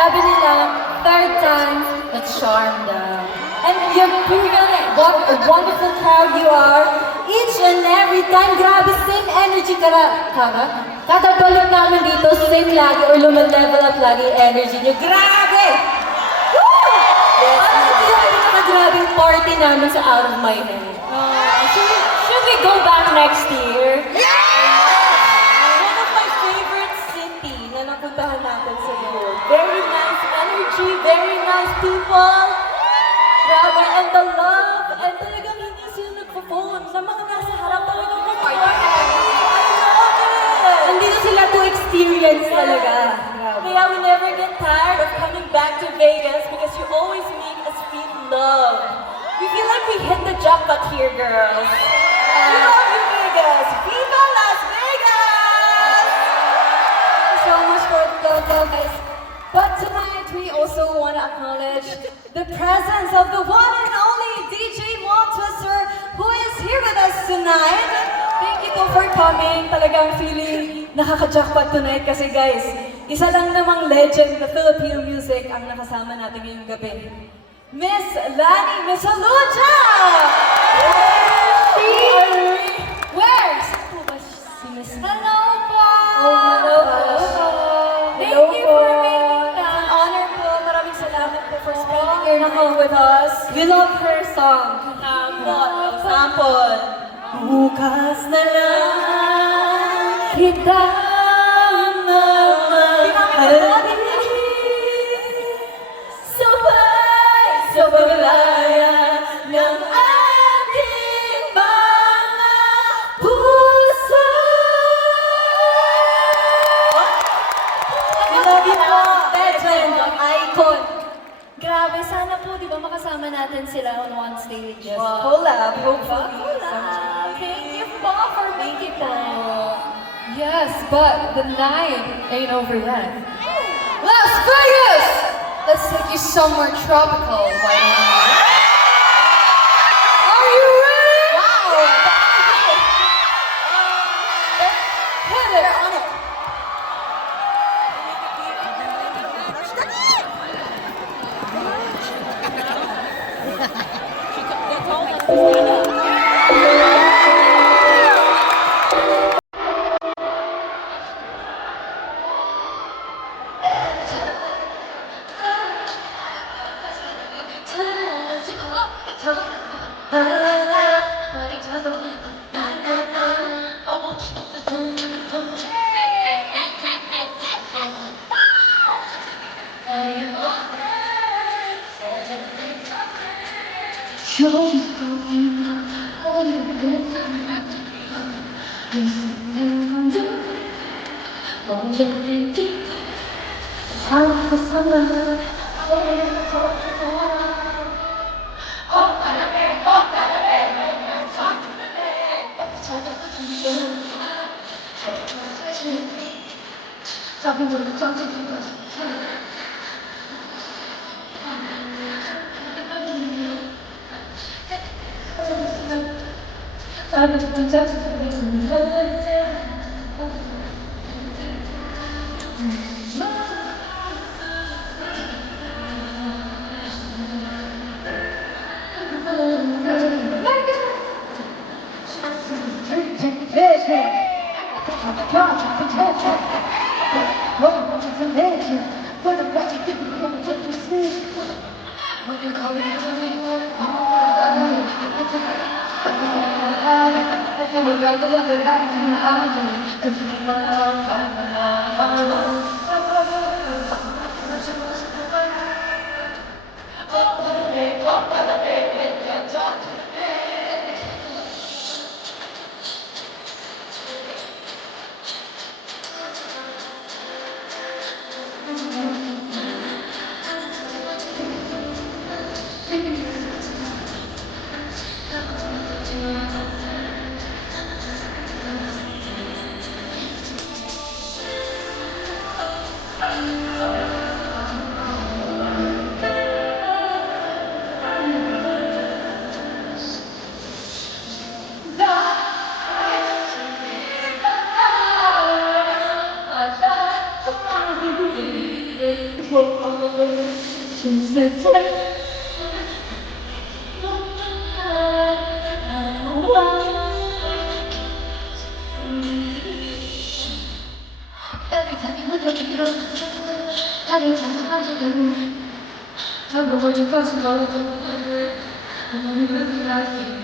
Sabi nila, third time's the charm daw. And you're proven what a wonderful crowd you are. Each and every time, grabe, same energy kada balik namin dito, same lagi or lumal-level up lagi yung energy nyo. Grabe! Woo! Yes, parang ito yung pinakagrabing party namin sa Out of My Head. Should we go back next year? One of my favorite city na napuntahan natin sa Europe. Very nice energy, very nice people. Grabe, and the love, and talagang hindi sila nagpo-phone. Sa mga nasa harap talagang kumain. I love it! Andito sila to experience talaga. Kaya we never get tired of coming back to Vegas because you always make us feel love. We feel like we hit the jackpot here, girls. We love you, Vegas! Viva Las Vegas! Thank you so much for the love, guys. But tonight, we also want to acknowledge the presence of the one and only DJ Mo Twister, who is here with us tonight. Thank you po for coming. Talagang feeling nakaka-jackpot tonight kasi guys, isa lang namang legend na Filipino music ang nakasama natin ngayong gabi. Miss Lani Misalucha! Where's si Miss? Hello po! Oh, hello po. Thank you for making that. It's an honor po. Maraming salamat po for spending your night with us. We love her song. Sample. Bukas na lang kita mamahalin sa paglaya ng ating mga puso. I love you po. Legend, icon. Grabe, sana po, di ba, makasama natin sila on one stage. Yes, collab, hopefully. Collab. Thank you po for making that. Yes, but the night ain't over yet. Las Vegas! Let's take you somewhere tropical. Why not? Are you ready? Wow! Hit it on it. 나를 생각하지도 하고 모든 것을 모두 너를 그리하기